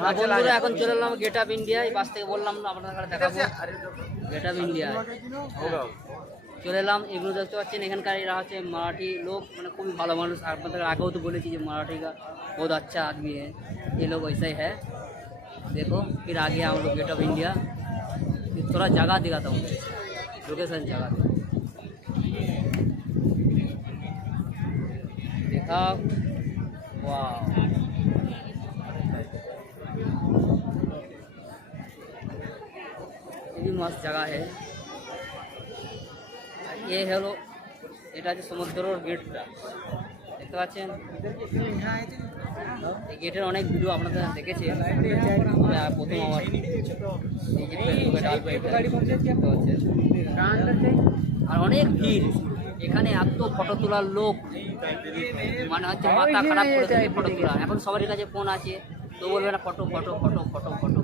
হ্যাঁ বন্ধুরা এখন চলে এলাম গেট আপ ইন্ডিয়া এই বাস থেকে বললাম না আপনাদের কাছে দেখাবো গেট আপ ইন্ডিয়া চলে এলাম এগুলো দেখতে পাচ্ছেন এখানকার এরা হচ্ছে মারাঠি লোক মানে খুবই ভালো মানুষ আপনাদের আগেও তো বলেছি যে মারাঠি का बहुत अच्छा आदमी है ये लोग वैसा ही है देखो फिर आगे हम लोग गेट ऑफ इंडिया फिर थोड़ा जगह दिखाता हूँ लोकेशन जगह देखा वाह খুবই মাছ জায়গা হে। এ হলো, এটা যে সমুদ্রের গেটটা। দেখতে পাচ্ছেন? এই গেটের অনেক ভিডিও আপনাদের দেখেছেন প্রথম আমার এই আর অনেক ভিড়। এখানে এত ফটো তোলার লোক। মানে হচ্ছে মাথা খারাপ করে ফটো তোলা এখন সবারই কাছে ফোন আছে। তো বলবে না, photo photo photo photo photo.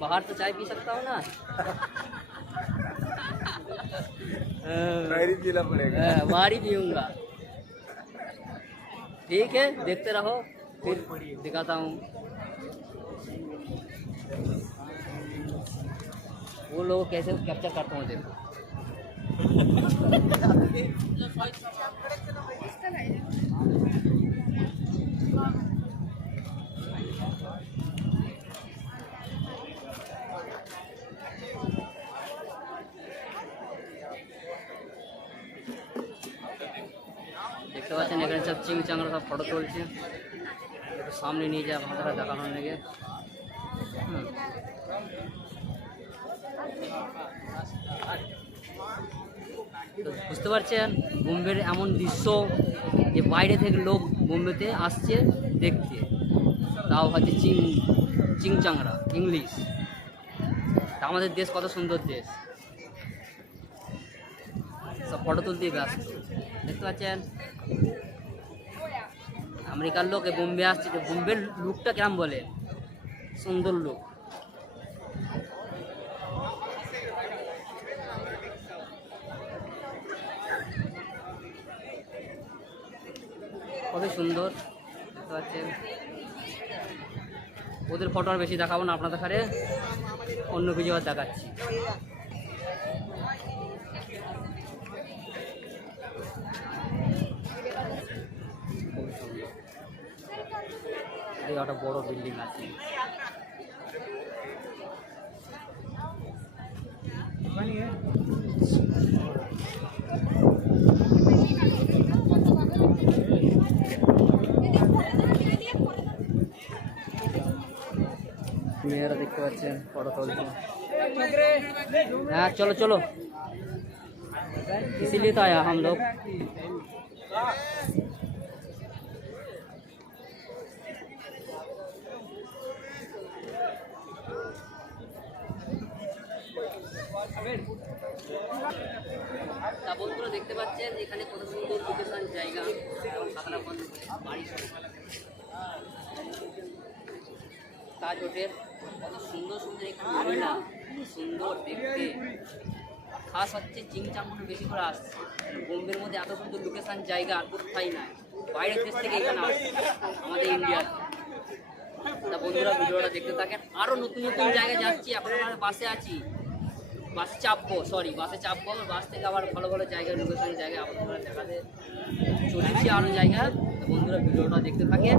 बाहर तो चाय पी सकता हूँ ना। पीना पड़ेगा। हाँ, बाहर ही पीऊँगा। ठीक है देखते रहो फिर दिखाता हूँ। वो लोग कैसे कैप्चर करता हूँ देखो। দেখতে পাচ্ছেন, এখানে সব চিং চাংরা সব ফটো তুলছে। একটু সামনে নিয়ে যায় আপনারা দেখানোর লেগে বুঝতে পারছেন, বোম্বের এমন দৃশ্য যে বাইরে থেকে লোক বোম্বেতে আসছে দেখতে। তাও হচ্ছে চিং চিং ইংলিশ। তা আমাদের দেশ কত সুন্দর দেশ। সব ফটো তুলতেই ব্যস্ত। দেখতে পাচ্ছেন? আমেরিকার লোক বোম্বে আসছে যে বোম্বের লুকটা কেমন বলে? সুন্দর লুক খুবই সুন্দর, দেখতে পাচ্ছেন। ওদের ফটো আর বেশি দেখাবো না আপনাদের অন্য কিছু আর দেখাচ্ছি। এই একটা বড় বিল্ডিং আছে पानी है মেয়েরা দেখতে পাচ্ছেন ফটো তুলছে হ্যাঁ চলো চলো इसीलिए तो आया हम लोग তা বন্ধুরা দেখতে পাচ্ছেন, এখানে কত সুন্দর লোকেশন জায়গা, এবং সাতারা বাড়ি তাজ হোটেল কত সুন্দর সুন্দর এখানে কি সুন্দর দেখতে। খাস হচ্ছে চিংচাংগুলো বেশি করে আসছে। বোম্বের মধ্যে এত সুন্দর লোকেশন জায়গা আর কোথায় নাই। বাইরের দেশ থেকে এখানে আসছে, আমাদের ইন্ডিয়ার তা। বন্ধুরা, ভিডিওটা দেখতে থাকেন। আরও নতুন নতুন জায়গায় যাচ্ছি, এখন আমরা বাসে আছি। বাসে চাপবো সরি বাসে চাপবো, বাস থেকে আবার ভালো ভালো জায়গা লোকেশন জায়গা আপনারা দেখাতে। চলেছি আরও জায়গা, বন্ধুরা ভিডিওটা দেখতে থাকেন।